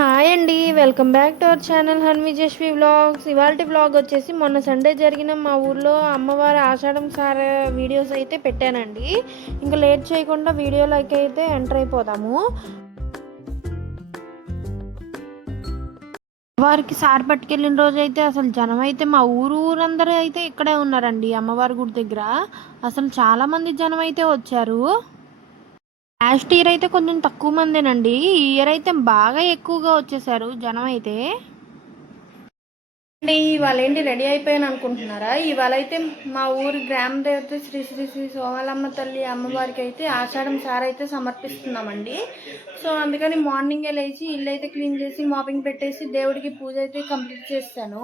Hi అండి, welcome back to our channel హన్విజేశ్వి vlogs. ఇవాళ వ్లాగ్ వచ్చేసి మొన్న సండే జరిగిన మా ఊర్లో అమ్మవారి ఆషాఢం సార వీడియోస్ అయితే పెట్టానండి. ఇంకా లేట్ చేయకుండా వీడియోలోకి అయితే ఎంటర్ అయిపోదాము. వారికి సార్ పట్టుకెళ్ళిన రోజు అయితే అసలు జనం అయితే మా ఊరందరూ అయితే ఇక్కడే ఉన్నారండి. అమ్మవారి గుడి దగ్గర అసలు చాలా మంది జనం అయితే వచ్చారు. లాస్ట్ ఇయర్ అయితే కొంచెం తక్కువ మందేనండి. ఈ ఇయర్ అయితే బాగా ఎక్కువగా వచ్చేసారు జనం అయితే. అండి ఇవాళ ఏంటి రెడీ అయిపోయాను అనుకుంటున్నారా? ఇవాళ అయితే మా ఊరి గ్రామ దేవత శ్రీ శ్రీ శ్రీ సోమలమ్మ తల్లి అమ్మవారికి అయితే ఆషాఢం సార అయితే సమర్పిస్తున్నామండి. సో అందుకని మార్నింగే లేచి ఇల్లు అయితే క్లీన్ చేసి మాపింగ్ పెట్టేసి దేవుడికి పూజ అయితే కంప్లీట్ చేస్తాను.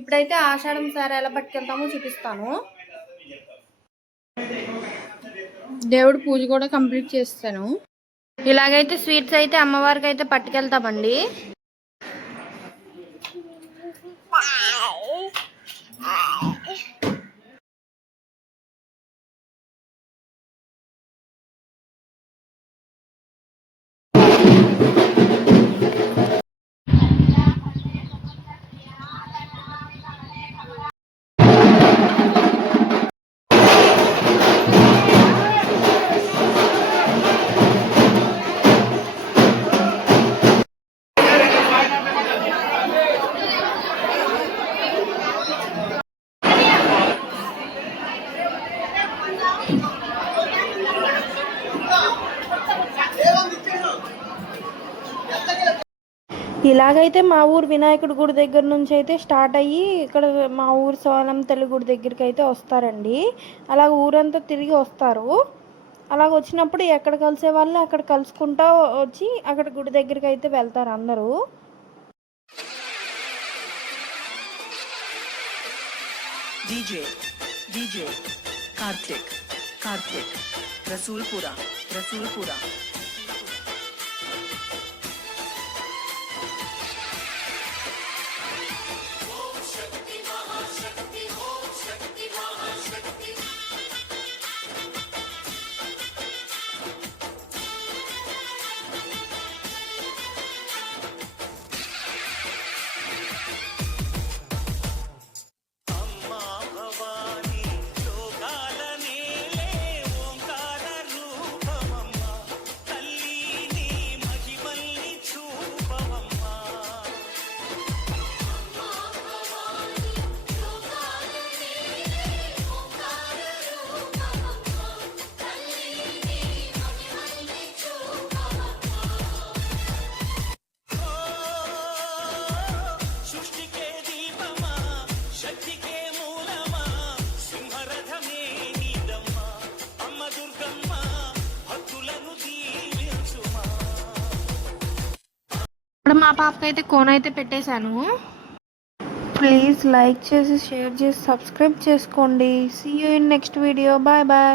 ఇప్పుడైతే ఆషాఢం సార ఎలా పట్టుకెళ్తామో చూపిస్తాను. దేవుడి పూజ కూడా కంప్లీట్ చేస్తాను. ఇలాగైతే స్వీట్స్ అయితే అమ్మవారికి అయితే పట్టుకెళ్తామండి. ఇలాగైతే మా ఊరు వినాయకుడి గుడి దగ్గర నుంచి అయితే స్టార్ట్ అయ్యి ఇక్కడ మా ఊరు సోలం తల్లి గుడి దగ్గరికి అయితే వస్తారండి. అలాగ ఊరంతా తిరిగి వస్తారు. అలాగ వచ్చినప్పుడు ఎక్కడ కలిసే వాళ్ళు అక్కడ కలుసుకుంటా వచ్చి అక్కడ గుడి దగ్గరికి అయితే వెళ్తారు అందరూ. डीजे डीजे कार्तिक कार्तिक रसूलपुरा रसूलपुरा ఇప్పుడు మా పాపకి అయితే కోన్ అయితే పెట్టేశాను. ప్లీజ్ లైక్ చేసి షేర్ చేసి సబ్స్క్రైబ్ చేసుకోండి. See you in next video. Bye bye.